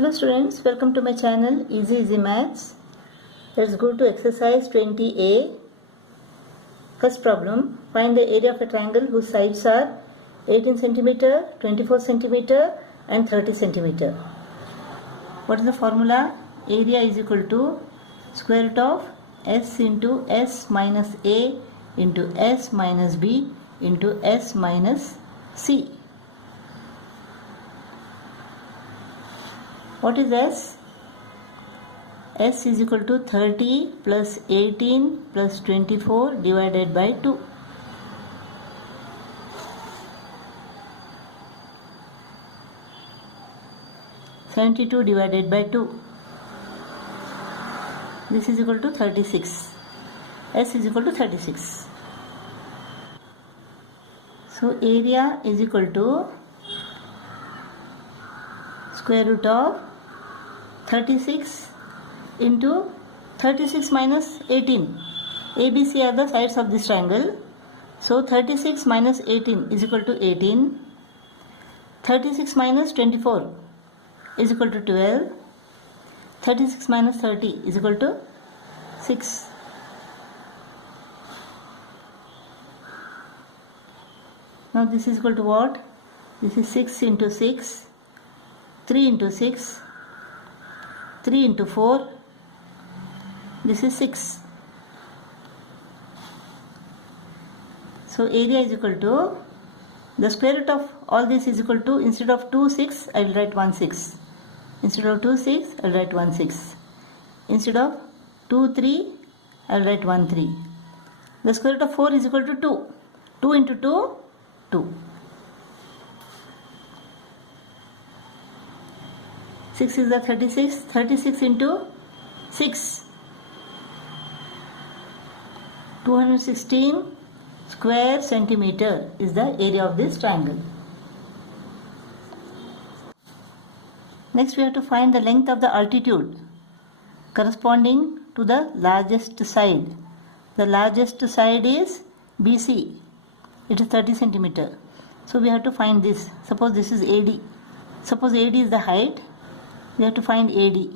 Hello students, welcome to my channel Easy Maths. Let's go to exercise 20A. First problem, find the area of a triangle whose sides are 18 cm, 24 cm and 30 cm. What is the formula? Area is equal to square root of s into s minus a into s minus b into s minus c. What is S? S is equal to 30 plus 18 plus 24 divided by 2. (72) divided by 2. This is equal to 36. S is equal to 36. So area is equal to square root of 36 into 36 minus 18. ABC are the sides of this triangle. So 36 minus 18 is equal to 18. 36 minus 24 is equal to 12. 36 minus 30 is equal to 6. Now this is equal to what? This is 6 into 6. 3 into 6, 3 into 4, this is 6. So area is equal to, the square root of all this is equal to, instead of 2, 6, I will write 1, 6. Instead of 2, 6, I will write 1, 6. Instead of 2, 3, I will write 1, 3. The square root of 4 is equal to 2. 2 into 2, 2. 6 is the 36, 36 into 6, 216 square centimeter is the area of this triangle. Next we have to find the length of the altitude corresponding to the largest side. The largest side is BC, it is 30 centimeter. So we have to find this. Suppose this is AD. Suppose AD is the height. We have to find AD.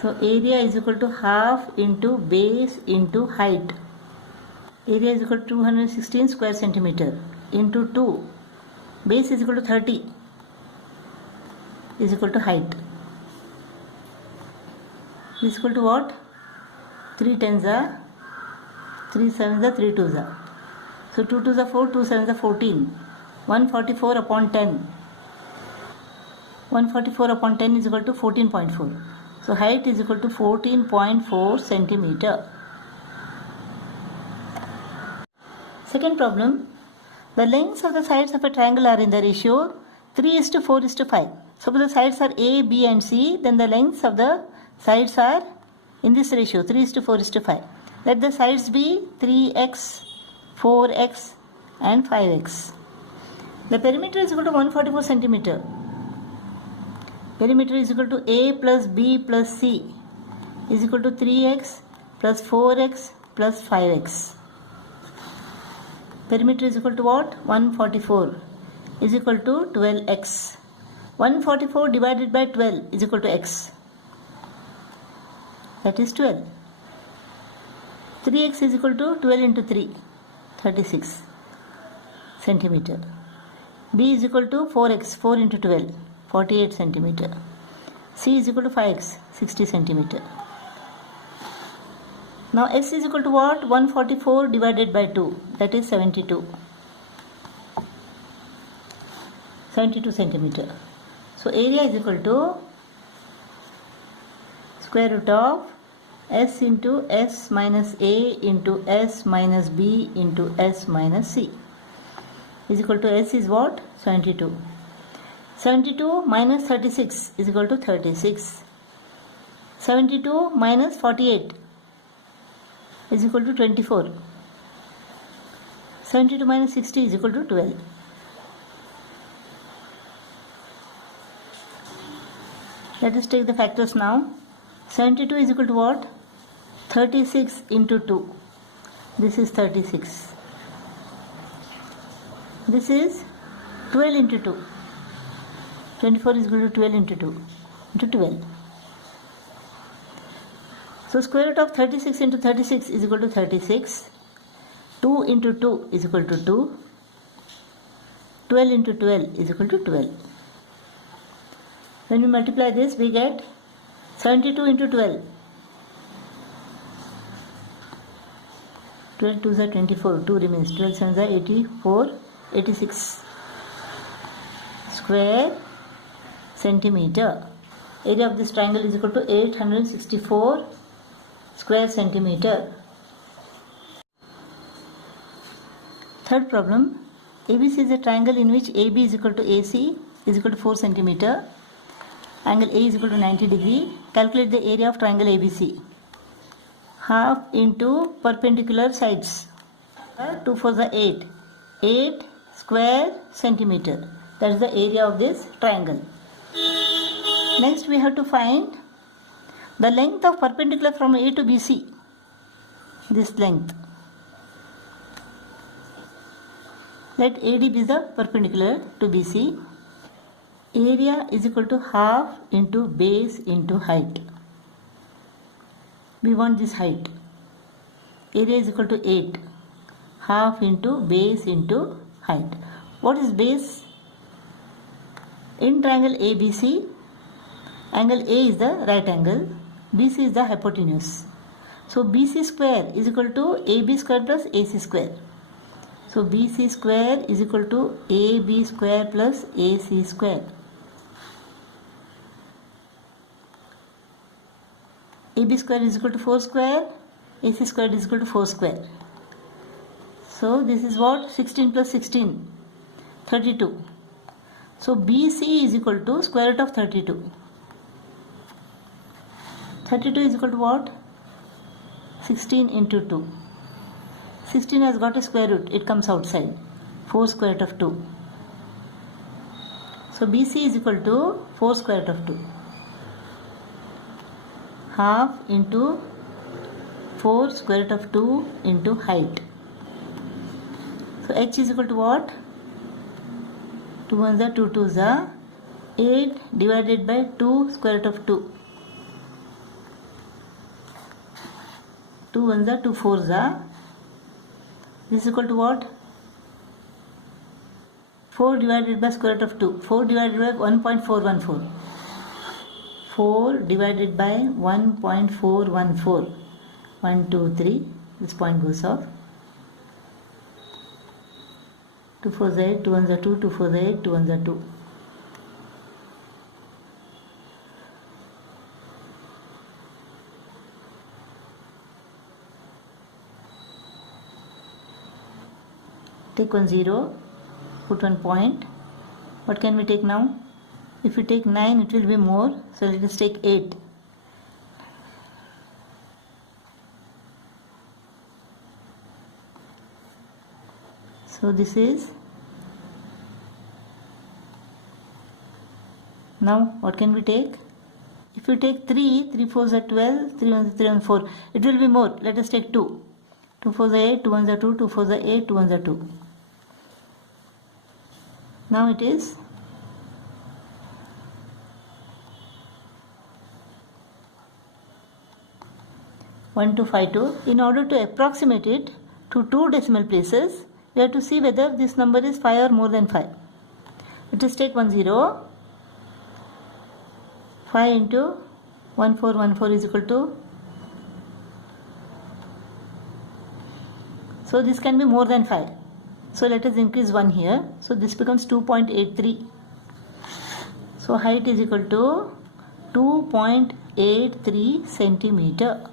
So area is equal to half into base into height. Area is equal to 216 square centimeter into 2. Base is equal to 30 is equal to height. Is equal to what? 3 tens are, 3 sevens are, 3 twos are. So 2 twos are 4, 2 sevens are 14. 144 upon 10. 144 upon 10 is equal to 14.4. So height is equal to 14.4 centimeter. Second problem. The lengths of the sides of a triangle are in the ratio 3:4:5. Suppose the sides are A, B and C, then the lengths of the sides are in this ratio 3:4:5. Let the sides be 3x, 4x and 5x. The perimeter is equal to 144 centimeter. Perimeter is equal to A plus B plus C is equal to 3x plus 4x plus 5x. Perimeter is equal to what? 144 is equal to 12x. 144 divided by 12 is equal to x. That is 12. 3x is equal to 12 into 3, 36 centimeter. B is equal to 4x, 4 into 12. 48 centimeter. C is equal to 5x, 60 centimeter. Now S is equal to what? 144 divided by 2, that is 72. 72 centimeter. So area is equal to square root of S into S minus A into S minus B into S minus C is equal to S is what? 72. 72 minus 36 is equal to 36. 72 minus 48 is equal to 24. 72 minus 60 is equal to 12. Let us take the factors now. 72 is equal to what? 36 into 2. This is 36. This is 12 into 2. 24 is equal to 12 into 2 into 12. So square root of 36 into 36 is equal to 36. 2 into 2 is equal to 2. 12 into 12 is equal to 12. When we multiply this, we get 72 into 12. 12 2s are 24, 2 remains, 12 7s are 84, 86 square centimeter. Area of this triangle is equal to 864 square centimeter. Third problem, ABC is a triangle in which AB is equal to AC is equal to 4 centimeter. Angle A is equal to 90 degree. Calculate the area of triangle ABC. Half into perpendicular sides. 2 4s are 8. 8 square centimeter. That is the area of this triangle. Next we have to find the length of perpendicular from A to BC. This length. Let AD be the perpendicular to BC. Area is equal to half into base into height. We want this height. Area is equal to 8. Half into base into height. What is base? In triangle ABC, angle A is the right angle, BC is the hypotenuse. So BC square is equal to AB square plus AC square. So BC square is equal to AB square plus AC square. AB square is equal to 4 square, AC square is equal to 4 square. So this is what? 16 plus 16, 32. So BC is equal to square root of 32. 32 is equal to what? 16 into 2. 16 has got a square root, it comes outside. 4 square root of 2. So BC is equal to 4 square root of 2. Half into 4 square root of 2 into height. So H is equal to what? 2 1s are 2 2s are 8 divided by 2 square root of 2. 2 1s are 2 4s are. This is equal to what? 4 divided by square root of 2. 4 divided by 1.414. 4 divided by 1.414. 1, 2, 3. This point goes off. 2 4s are 8, 2 1s are 2, 2 4s are 8, 2 1s are 2. Take one 0, put one point. What can we take now? If we take 9, it will be more. So let us take 8. So this is. Now what can we take? If we take 3, 3 4s are 12, 3 1s are 3 and 4. It will be more. Let us take 2. 2 4s are 8, 2 1s are 2, 2 4s are 8, 2 1s are 2. Now it is 1252. In order to approximate it to 2 decimal places, we have to see whether this number is 5 or more than 5. Let us take 10. 5 into 1414 is equal to. So this can be more than 5. So let us increase 1 here. So this becomes 2.83. So height is equal to 2.83 centimeter.